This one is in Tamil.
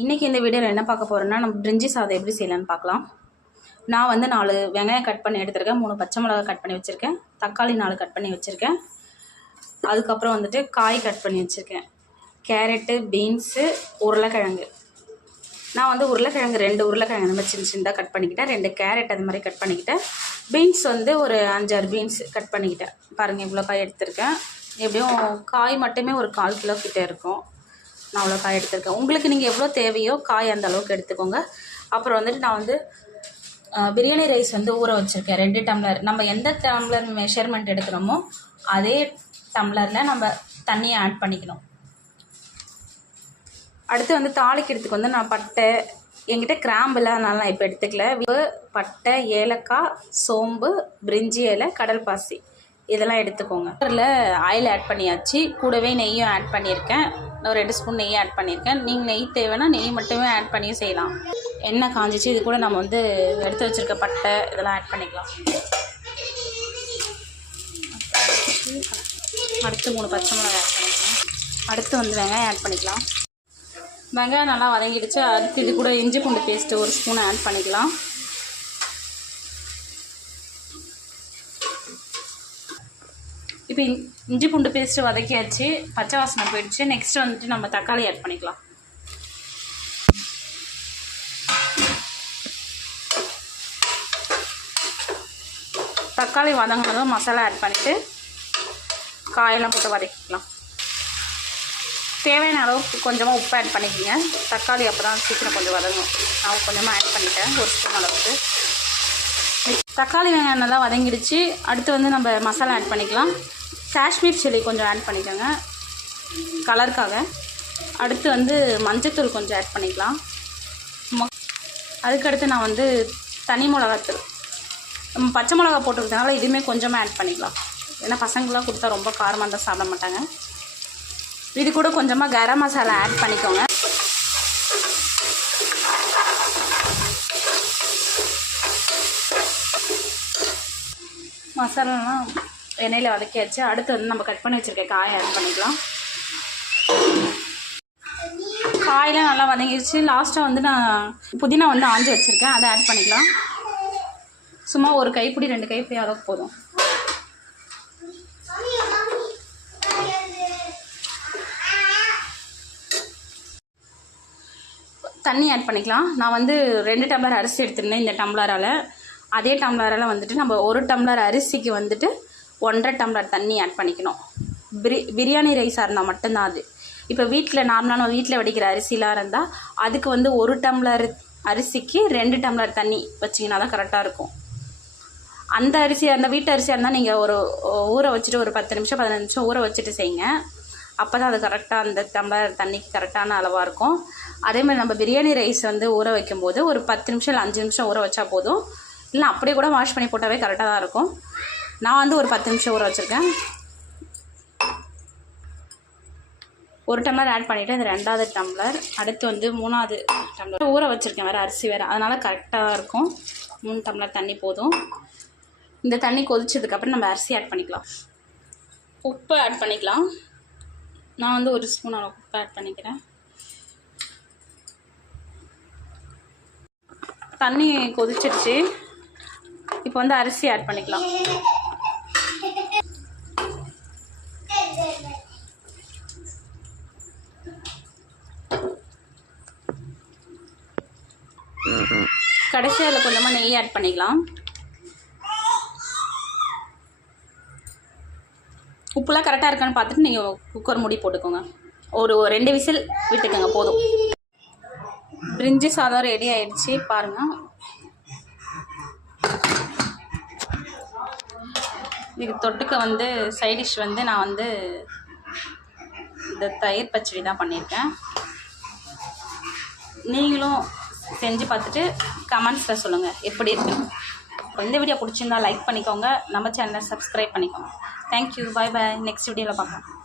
இன்றைக்கி இந்த வீடியோவில் என்ன பார்க்க போகிறோன்னா, நம்ம பிரிஞ்சி சாதம் எப்படி செய்யலான்னு பார்க்கலாம். நான் வந்து 4 வெங்காயம் கட் பண்ணி எடுத்துருக்கேன், 3 பச்சை மிளகாய் கட் பண்ணி வச்சுருக்கேன், தக்காளி 4 கட் பண்ணி வச்சுருக்கேன், அதுக்கப்புறம் வந்துட்டு காய் கட் பண்ணி வச்சுருக்கேன், கேரட்டு, பீன்ஸு, உருளைக்கிழங்கு. நான் வந்து உருளைக்கிழங்கு 2 உருளைக்கிழங்கு அந்த மாதிரி சின்னதாக கட் பண்ணிக்கிட்டேன், 2 கேரட் அது மாதிரி கட் பண்ணிக்கிட்டேன், பீன்ஸ் வந்து ஒரு 5-6 பீன்ஸ் கட் பண்ணிக்கிட்டேன். பாருங்கள், இவ்வளோ காய் எடுத்திருக்கேன். எப்படியும் காய் மட்டுமே ஒரு 1/4 கிலோ கிட்டே இருக்கும். நான் அவ்வளோ காய் எடுத்துருக்கேன். உங்களுக்கு நீங்கள் எவ்வளோ தேவையோ காய் அந்த அளவுக்கு எடுத்துக்கோங்க. அப்புறம் வந்துட்டு நான் வந்து பிரியாணி ரைஸ் வந்து ஊற வச்சுருக்கேன் 2 டம்ளர். நம்ம எந்த டம்ளர் மெஷர்மெண்ட் எடுக்கிறோமோ அதே டம்ளரில் நம்ம தண்ணியை ஆட் பண்ணிக்கணும். அடுத்து வந்து தாளிக்கிறதுக்கு வந்து நான் பட்டை, என்கிட்ட கிராம்புலாம் அதனால நான் இப்போ எடுத்துக்கல. பட்டை, ஏலக்காய், சோம்பு, பிரிஞ்சி இலை, கடல் பாசி இதெல்லாம் எடுத்துக்கோங்க. அதில் ஆயில் ஆட் பண்ணியாச்சு, கூடவே நெய்யும் ஆட் பண்ணியிருக்கேன். ஒரு 2 ஸ்பூன் நெய் ஆட் பண்ணியிருக்கேன். நீங்கள் நெய் தேவைன்னா நெய் மட்டுமே ஆட் பண்ணியும் செய்யலாம். எண்ணெய் காஞ்சிச்சு, இது கூட நம்ம வந்து எடுத்து வச்சுருக்க பட்டை இதெல்லாம் ஆட் பண்ணிக்கலாம். அடுத்து 3 பச்சை மிளகாய் ஆட் பண்ணிக்கலாம். அடுத்து வந்து வெங்காயம் ஆட் பண்ணிக்கலாம். வெங்காயம் நல்லா வதங்கிடுச்சு. அடுத்து இது கூட இஞ்சி பூண்டு பேஸ்ட்டு 1 ஸ்பூன் ஆட் பண்ணிக்கலாம். இப்போ இஞ்சி பூண்டு பேஸ்ட்டு வதக்கியாச்சு, பச்சை வாசனை போயிடுச்சு. நெக்ஸ்ட் வந்துட்டு நம்ம தக்காளி ஆட் பண்ணிக்கலாம். தக்காளி வதங்கினதும் மசாலா ஆட் பண்ணிவிட்டு காயெல்லாம் போட்டு வதக்கிக்கலாம். தேவையான அளவுக்கு கொஞ்சமாக உப்பு ஆட் பண்ணிக்கோங்க. தக்காளி அப்போ தான் சீக்கிரம் கொஞ்சம் வதங்கும். நான் கொஞ்சமாக ஆட் பண்ணிட்டேன், 1 ஸ்பூன் அளவுக்கு. தக்காளி வெங்காயம் நல்லா வதங்கிடுச்சு. அடுத்து வந்து நம்ம மசாலா ஆட் பண்ணிக்கலாம். காஷ்மீர் சில்லி கொஞ்சம் ஆட் பண்ணிக்கோங்க கலருக்காக. அடுத்து வந்து மஞ்சத்தூள் கொஞ்சம் ஆட் பண்ணிக்கலாம். அதுக்கடுத்து நான் வந்து தனி மிளகாத்தூள், பச்சை மிளகா போட்டுக்கிறதுனால இதுவுமே கொஞ்சமாக ஆட் பண்ணிக்கலாம். ஏன்னா பசங்களாம் கொடுத்தா ரொம்ப காரமாக இருந்தால் சாப்பிட மாட்டாங்க. இது கூட கொஞ்சமாக கரம் மசாலா ஆட் பண்ணிக்கோங்க. மசாலாலாம் எண்ணெயில் வதக்கியாச்சு. அடுத்து வந்து நம்ம கட் பண்ணி வச்சுருக்க காயை ஆட் பண்ணிக்கலாம். காயெலாம் நல்லா வதங்கிடுச்சு. லாஸ்ட்டாக வந்து நான் புதினா வந்து ஆஞ்சி வச்சுருக்கேன், அதை ஆட் பண்ணிக்கலாம். சும்மா 1 கைப்பிடி 2 கைப்பிடி அளவுக்கு போதும். தண்ணி ஆட் பண்ணிக்கலாம். நான் வந்து 2 டம்ளர் அரிசி எடுத்துருந்தேன் இந்த டம்ளரால். அதே டம்ளரால் வந்துட்டு நம்ம 1 டம்ளர் அரிசிக்கு வந்துட்டு 1.5 டம்ளர் தண்ணி ஆட் பண்ணிக்கணும். பிரியாணி ரைஸாக இருந்தால் மட்டும்தான் அது. இப்போ வீட்டில் நார்மலான வீட்டில் வடிக்கிற அரிசிலாம் இருந்தால் அதுக்கு வந்து 1 டம்ளர் அரிசிக்கு 2 டம்ளர் தண்ணி வச்சிங்கன்னா தான் கரெக்டாக இருக்கும். அந்த அரிசியாக இருந்தால், வீட்டு அரிசியாக இருந்தால் நீங்கள் ஒரு ஊற வச்சுட்டு ஒரு 10 நிமிஷம் 15 நிமிஷம் ஊற வச்சுட்டு செய்யுங்க. அப்போ தான் அது கரெக்டாக அந்த டம்ளர் தண்ணிக்கு கரெக்டான அளவாக இருக்கும். அதேமாதிரி நம்ம பிரியாணி ரைஸ் வந்து ஊற வைக்கும்போது ஒரு 10 நிமிஷம் இல்லை 5 நிமிஷம் ஊற வச்சா போதும். இல்லை அப்படியே கூட வாஷ் பண்ணி போட்டாவே கரெக்டாக தான் இருக்கும். நான் வந்து ஒரு 10 நிமிஷம் ஊற வச்சுருக்கேன். 1 டம்ளர் ஆட் பண்ணிவிட்டு அது 2வது டம்ளர். அடுத்து வந்து 3வது டம்ளர் ஊற வச்சுருக்கேன், வேறு அரிசி வேறு, அதனால் கரெக்டாக இருக்கும். 3 டம்ளர் தண்ணி போதும். இந்த தண்ணி கொதிச்சதுக்கப்புறம் நம்ம அரிசி ஆட் பண்ணிக்கலாம். உப்பு ஆட் பண்ணிக்கலாம். நான் வந்து 1 ஸ்பூன் அளவு உப்பு ஆட் பண்ணிக்கிறேன். தண்ணி கொதிச்சிடுச்சு. இப்போ வந்து அரிசி ஆட் பண்ணிக்கலாம். கடைசியாக அதில் கொஞ்சமாக நெய் ஆட் பண்ணிக்கலாம். உப்புலாம் கரெக்டாக இருக்கான்னு பார்த்துட்டு நீங்கள் குக்கர் மூடி போட்டுக்கோங்க. ஒரு 2 விசில் விட்டுக்கோங்க போதும். பிரிஞ்சி சாதம் ரெடி ஆயிடுச்சு பாருங்கள். இதுக்கு தொட்டுக்க வந்து சைட் டிஷ் வந்து நான் வந்து இந்த தயிர் பச்சடி தான் பண்ணியிருக்கேன். நீங்களும் செஞ்சு பார்த்துட்டு கமெண்ட்ஸில் சொல்லுங்கள் எப்படி இருக்குன்னு. இந்த வீடியோ பிடிச்சிருந்தா லைக் பண்ணிக்கோங்க, நம்ம சேனலை சப்ஸ்கிரைப் பண்ணிக்கோங்க. தேங்க்யூ, பாய் பாய். நெக்ஸ்ட் வீடியோவில் பார்க்கலாம்.